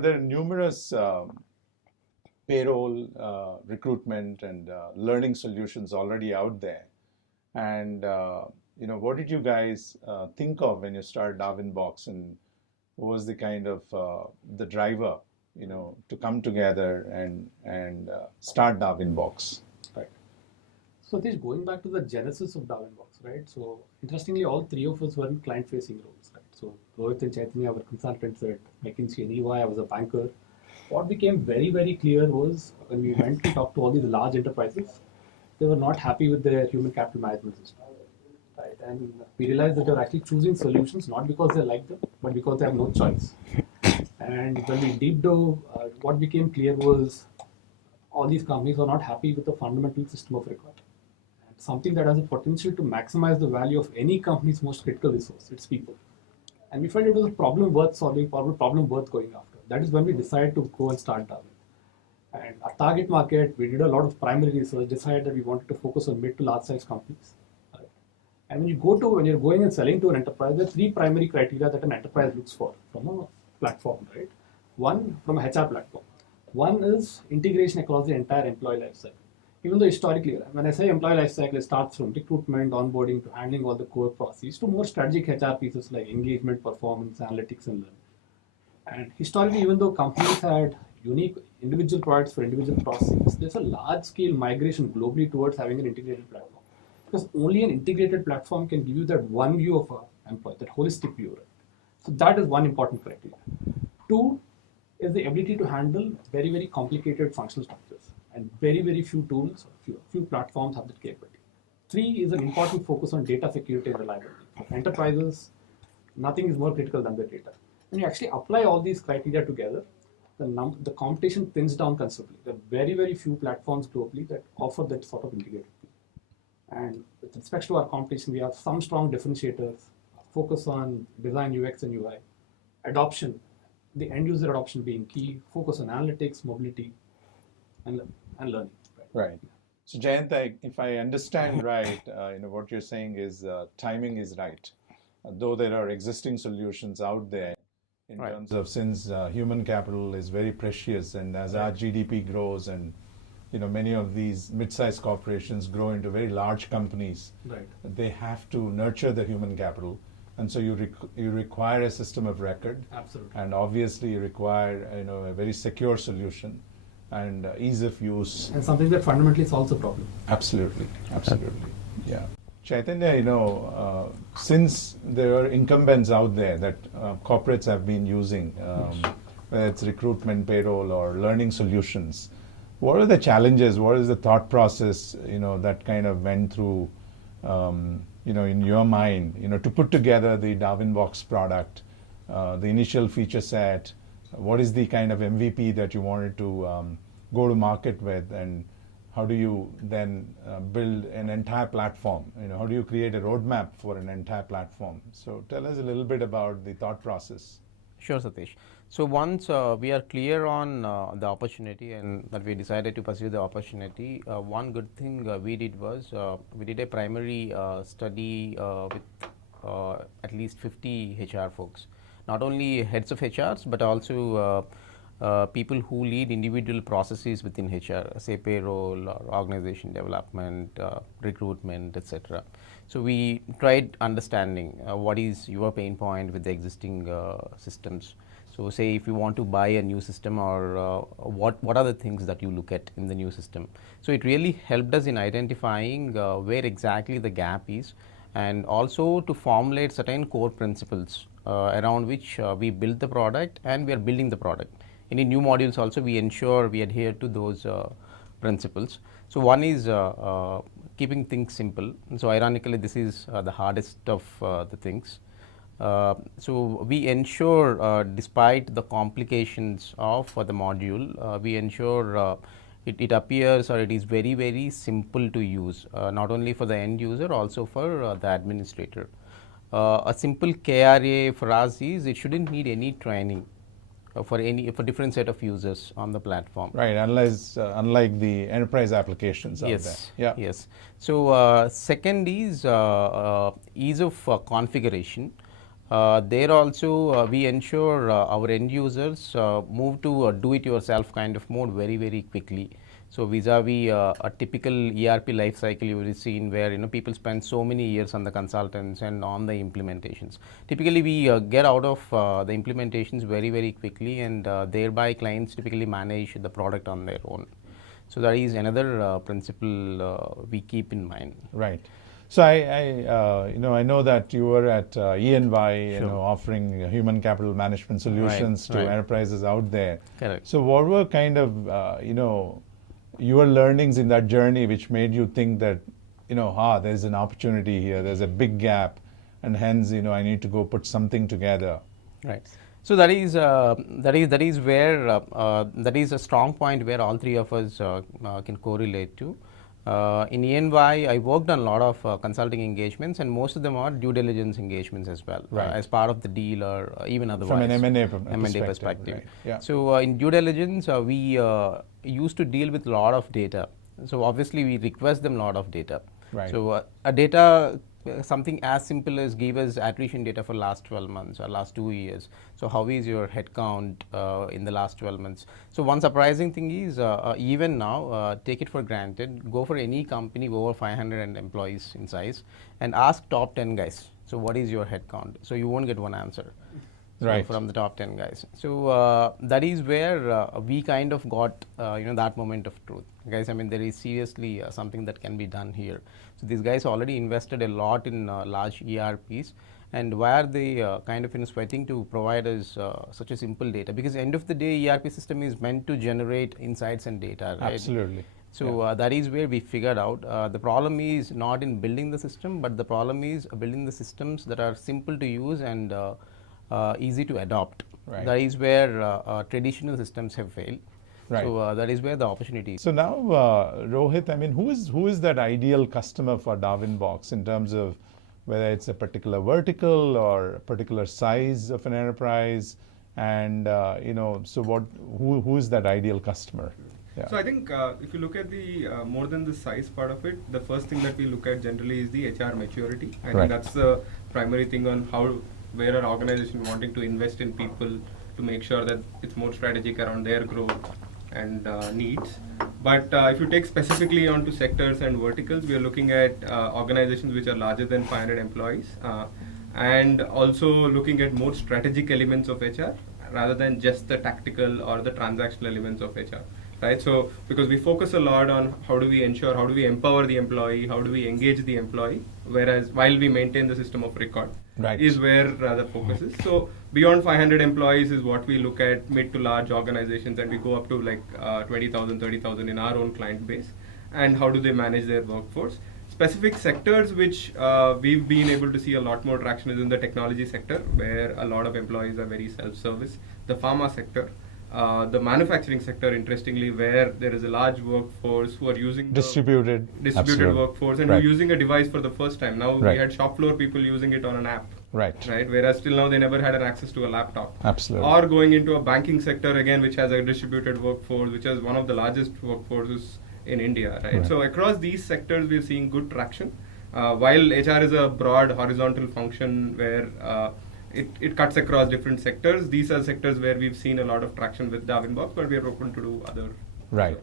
there are numerous payroll, recruitment, and learning solutions already out there. And what did you guys think of when you started Darwinbox, and what was the kind of the driver, to come together and start Darwinbox? Right. So this going back to the genesis of Darwinbox, right? So interestingly, all three of us were in client-facing roles, right? So Rohit and Chaitanya were consultants at McKinsey and EY. I was a banker. What became very, very clear was when we went to talk to all these large enterprises, they were not happy with their human capital management system, right? And we realized that they were actually choosing solutions not because they like them, but because they have no choice. And when we deep dove, what became clear was all these companies are not happy with the fundamental system of record. And something that has a potential to maximize the value of any company's most critical resource, its people. And we felt it was a problem worth solving, problem worth going after. That is when we decided to go and start Darwin. And our target market, we did a lot of primary research, decided that we wanted to focus on mid to large size companies. Right? And when you're going and selling to an enterprise, there are three primary criteria that an enterprise looks for from a platform, right? One, from a HR platform. One is integration across the entire employee lifecycle. Even though historically, when I say employee lifecycle, it starts from recruitment, onboarding, to handling all the core processes, to more strategic HR pieces like engagement, performance, analytics, and learning. And historically, even though companies had unique individual products for individual processes, there's a large-scale migration globally towards having an integrated platform. Because only an integrated platform can give you that one view of an employee, that holistic view. Right? So that is one important criteria. Two is the ability to handle very, very complicated functional structures. And very, very few tools, few platforms have that capability. Three is an important focus on data security and reliability. For enterprises, nothing is more critical than the data. When you actually apply all these criteria together, the competition thins down considerably. There are very, very few platforms globally that offer that sort of integrated view. And with respect to our competition, we have some strong differentiators, focus on design, UX, and UI, adoption, the end user adoption being key, focus on analytics, mobility, and learning. Right. So Jayant, if I understand right, what you're saying is timing is right. Though there are existing solutions out there in terms of, since human capital is very precious, and as our GDP grows and many of these mid-sized corporations grow into very large companies, they have to nurture the human capital. And so you require a system of record. Absolutely. And obviously you require a very secure solution and ease of use. And something that fundamentally solves the problem. Absolutely. Yeah. Chaitanya, since there are incumbents out there that corporates have been using, whether it's recruitment, payroll, or learning solutions, what are the challenges? What is the thought process, that kind of went through, in your mind, to put together the Darwinbox product, the initial feature set? What is the kind of MVP that you wanted to go to market with, and how do you then build an entire platform? How do you create a roadmap for an entire platform? So tell us a little bit about the thought process. Sure, Satish. So once we are clear on the opportunity and that we decided to pursue the opportunity, one good thing we did was we did a primary study with at least 50 HR folks. Not only heads of HRs, but also people who lead individual processes within HR, say payroll or organization development, recruitment, etc. So we tried understanding what is your pain point with the existing systems. So say if you want to buy a new system, or what are the things that you look at in the new system. So it really helped us in identifying where exactly the gap is, and also to formulate certain core principles around which we build the product, and we are building the product. Any new modules also we ensure we adhere to those principles. So one is keeping things simple. So ironically, this is the hardest of the things. So we ensure, despite the complications of the module, we ensure it appears, or it is very, very simple to use, not only for the end user, also for the administrator. A simple KRA for us is it shouldn't need any training for different set of users on the platform. Right, unlike the enterprise applications out there. Yeah. Yes. So second is ease of configuration. There also we ensure our end users move to a do-it-yourself kind of mode very, very quickly. So vis-a-vis a typical ERP life cycle you will have seen where people spend so many years on the consultants and on the implementations. Typically we get out of the implementations very, very quickly, and thereby clients typically manage the product on their own. So that is another principle we keep in mind. Right. So I know that you were at EY, Sure. offering human capital management solutions to right. enterprises out there. Correct. So what were kind of your learnings in that journey which made you think that there's an opportunity here, there's a big gap, and hence I need to go put something together. Right. So that is where that is a strong point where all three of us can correlate to. In EY, I worked on a lot of consulting engagements, and most of them are due diligence engagements as well, Right. as part of the deal or even otherwise. From an M&A M&A perspective. perspective. Right. Yeah. So in due diligence, we used to deal with a lot of data. So obviously, we request them a lot of data. Right. So a data, something as simple as give us attrition data for last 12 months or last 2 years. So how is your headcount in the last 12 months? So one surprising thing is even now, take it for granted, go for any company over 500 employees in size and ask top 10 guys. So what is your headcount? So you won't get one answer. So Right. from the top 10 guys. So that is where we kind of got that moment of truth. Guys, I mean, there is seriously something that can be done here. So these guys already invested a lot in large ERPs, and why are they kind of sweating to provide us such a simple data? Because end of the day, ERP system is meant to generate insights and data, right? Absolutely. So that is where we figured out the problem is not in building the system, but the problem is building the systems that are simple to use and easy to adopt. Right. That is where traditional systems have failed. Right. So that is where the opportunity is. So now, Rohit, I mean, who is that ideal customer for Darwinbox in terms of whether it's a particular vertical or a particular size of an enterprise, and so who is that ideal customer? Yeah. So I think if you look at the more than the size part of it, the first thing that we look at generally is the HR maturity. I Right. think that's the primary thing on where an organization wanting to invest in people to make sure that it's more strategic around their growth and needs. But if you take specifically onto sectors and verticals, we are looking at organizations which are larger than 500 employees and also looking at more strategic elements of HR rather than just the tactical or the transactional elements of HR. Right, so because we focus a lot on how do we empower the employee, how do we engage the employee, whereas while we maintain the system of record, Right. is where the focus is. So beyond 500 employees is what we look at mid to large organizations, and we go up to like 20,000, 30,000 in our own client base, and how do they manage their workforce. Specific sectors which we've been able to see a lot more traction is in the technology sector, where a lot of employees are very self-service, the pharma sector, the manufacturing sector, interestingly, where there is a large workforce who are using Distributed absolutely. workforce and Right. who are using a device for the first time. Now Right. we had shop floor people using it on an app, Right. right? Whereas till now they never had an access to a laptop. Absolutely. Or going into a banking sector again, which has a distributed workforce, which is one of the largest workforces in India, right? Right. So across these sectors, we're seeing good traction. While HR is a broad horizontal function where it cuts across different sectors. These are sectors where we've seen a lot of traction with Darwinbox, but we are open to do other. Right.